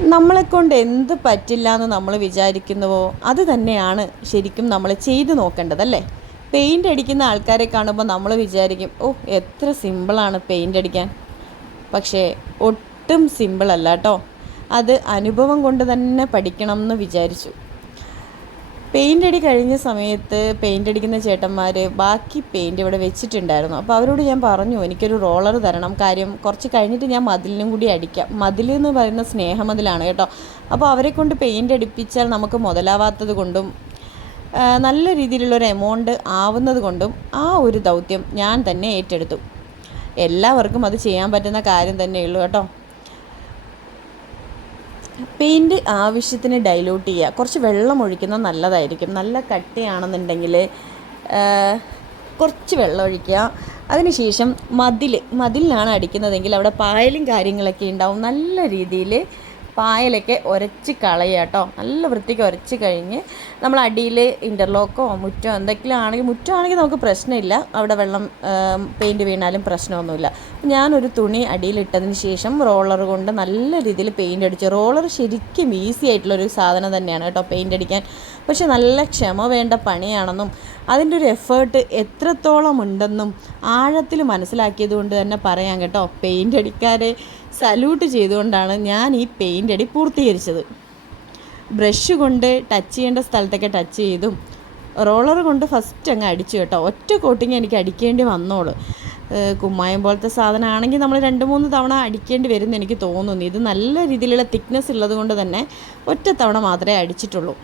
നമ്മളെക്കൊണ്ട് എന്ത് പറ്റില്ല എന്ന് നമ്മൾ വിചാരിക്കുന്നുവോ അത് തന്നെയാണ് ശരിക്കും നമ്മൾ ചെയ്തു നോക്കേണ്ടതല്ലേ. പെയിൻ്റ് അടിക്കുന്ന ആൾക്കാരെ കാണുമ്പോൾ നമ്മൾ വിചാരിക്കും, ഓ എത്ര സിമ്പിളാണ് പെയിൻ്റ് അടിക്കാൻ. പക്ഷേ ഒട്ടും സിമ്പിളല്ല കേട്ടോ. അത് അനുഭവം കൊണ്ട് തന്നെ പഠിക്കണം എന്ന് വിചാരിച്ചു. പെയിൻ്റ് അടി കഴിഞ്ഞ സമയത്ത് പെയിൻ്റ് അടിക്കുന്ന ചേട്ടന്മാർ ബാക്കി പെയിൻ്റ് ഇവിടെ വെച്ചിട്ടുണ്ടായിരുന്നു. അപ്പോൾ അവരോട് ഞാൻ പറഞ്ഞു, എനിക്കൊരു റോളർ തരണം, കാര്യം കുറച്ച് കഴിഞ്ഞിട്ട് ഞാൻ മതിലിനും കൂടി അടിക്കാം. മതിൽ എന്ന് പറയുന്ന സ്നേഹമതിലാണ് കേട്ടോ. അപ്പോൾ അവരെ കൊണ്ട് പെയിൻ്റ് അടിപ്പിച്ചാൽ നമുക്ക് മുതലാവാത്തത് കൊണ്ടും നല്ല രീതിയിലുള്ളൊരു എമൗണ്ട് ആവുന്നത് കൊണ്ടും ആ ഒരു ദൗത്യം ഞാൻ തന്നെ ഏറ്റെടുത്തു. എല്ലാവർക്കും അത് ചെയ്യാൻ പറ്റുന്ന കാര്യം തന്നെയുള്ളൂ കേട്ടോ. പെയിൻറ്റ് ആവശ്യത്തിന് ഡൈലൂട്ട് ചെയ്യുക, കുറച്ച് വെള്ളം ഒഴിക്കുന്നത് നല്ലതായിരിക്കും. നല്ല കട്ടിയാണെന്നുണ്ടെങ്കിൽ കുറച്ച് വെള്ളം ഒഴിക്കുക. അതിനുശേഷം മതിലിനാണ് അടിക്കുന്നതെങ്കിൽ അവിടെ പായലും കാര്യങ്ങളൊക്കെ ഉണ്ടാവും. നല്ല രീതിയിൽ പായലൊക്കെ ഉരച്ച് കളയുക കേട്ടോ. നല്ല വൃത്തിക്ക് ഉരച്ച് കഴിഞ്ഞ് നമ്മൾ അടിയിൽ ഇൻ്റർലോക്കോ മുറ്റോ എന്തെങ്കിലും ആണെങ്കിൽ, മുറ്റമാണെങ്കിൽ നമുക്ക് പ്രശ്നമില്ല, അവിടെ വെള്ളം പെയിൻറ്റ് വീണാലും പ്രശ്നമൊന്നുമില്ല. ഞാനൊരു തുണി അടിയിലിട്ടതിന് ശേഷം റോളർ കൊണ്ട് നല്ല രീതിയിൽ പെയിൻ്റ് അടിച്ചു. റോളർ ശരിക്കും ഈസി ആയിട്ടുള്ളൊരു സാധനം തന്നെയാണ് കേട്ടോ പെയിൻ്റ് അടിക്കാൻ. പക്ഷെ നല്ല ക്ഷമ വേണ്ട പണിയാണെന്നും അതിൻ്റെ ഒരു എഫേർട്ട് എത്രത്തോളം ഉണ്ടെന്നും ആഴത്തിൽ മനസ്സിലാക്കിയത് കൊണ്ട് തന്നെ പറയാം കേട്ടോ. പെയിൻ്റ് അടിക്കാരെ സല്യൂട്ട് ചെയ്തുകൊണ്ടാണ് ഞാൻ ഈ പെയിൻ്റ് അടി പൂർത്തീകരിച്ചത്. ബ്രഷ് കൊണ്ട് ടച്ച് ചെയ്യേണ്ട സ്ഥലത്തൊക്കെ ടച്ച് ചെയ്തും റോളർ കൊണ്ട് ഫസ്റ്റ് അങ്ങ് അടിച്ചു കേട്ടോ. ഒറ്റ കോട്ടിങ് എനിക്ക് അടിക്കേണ്ടി വന്നോളൂ. കുമ്മായം പോലത്തെ സാധനമാണെങ്കിൽ നമ്മൾ 2-3 തവണ അടിക്കേണ്ടി വരുമെന്ന് എനിക്ക് തോന്നുന്നു. ഇത് നല്ല രീതിയിലുള്ള തിക്നെസ് ഉള്ളത് കൊണ്ട് തന്നെ ഒറ്റ തവണ മാത്രമേ അടിച്ചിട്ടുള്ളൂ.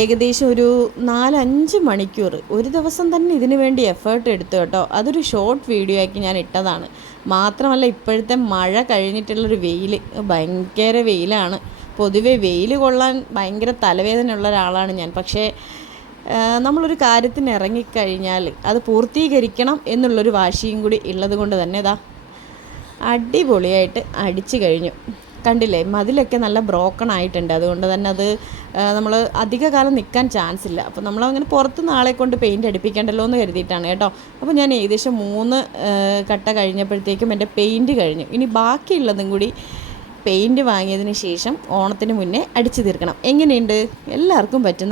ഏകദേശം ഒരു 4-5 മണിക്കൂർ ഒരു ദിവസം തന്നെ ഇതിനു വേണ്ടി എഫേർട്ട് എടുത്തു കേട്ടോ. അതൊരു ഷോർട്ട് വീഡിയോ ആക്കി ഞാൻ ഇട്ടതാണ്. മാത്രമല്ല ഇപ്പോഴത്തെ മഴ കഴിഞ്ഞിട്ടുള്ളൊരു വെയിൽ, ഭയങ്കര വെയിലാണ്. പൊതുവെ വെയിൽ കൊള്ളാൻ ഭയങ്കര തലവേദനയുള്ള ഒരാളാണ് ഞാൻ. പക്ഷേ നമ്മളൊരു കാര്യത്തിന് ഇറങ്ങിക്കഴിഞ്ഞാൽ അത് പൂർത്തീകരിക്കണം എന്നുള്ളൊരു വാശിയും കൂടി ഉള്ളത് കൊണ്ട് തന്നെ ഇതാ അടിപൊളിയായിട്ട് അടിച്ചു കഴിഞ്ഞു. കണ്ടില്ലേ, മതിലൊക്കെ നല്ല ബ്രോക്കൺ ആയിട്ടുണ്ട്. അതുകൊണ്ട് തന്നെ അത് നമ്മൾ അധിക കാലം നിൽക്കാൻ ചാൻസ് ഇല്ല. അപ്പോൾ നമ്മളങ്ങനെ പുറത്തുനിന്ന് ആളെ കൊണ്ട് പെയിൻറ്റ് അടിപ്പിക്കേണ്ടല്ലോ എന്ന് കരുതിയിട്ടാണ് കേട്ടോ. അപ്പോൾ ഞാൻ ഏകദേശം 3 കട്ട കഴിഞ്ഞപ്പോഴത്തേക്കും എൻ്റെ പെയിൻറ്റ് കഴിഞ്ഞു. ഇനി ബാക്കിയുള്ളതും കൂടി പെയിൻറ്റ് വാങ്ങിയതിന് ശേഷം ഓണത്തിന് മുന്നേ അടിച്ചു തീർക്കണം. എങ്ങനെയുണ്ട്? എല്ലാവർക്കും പറ്റുന്ന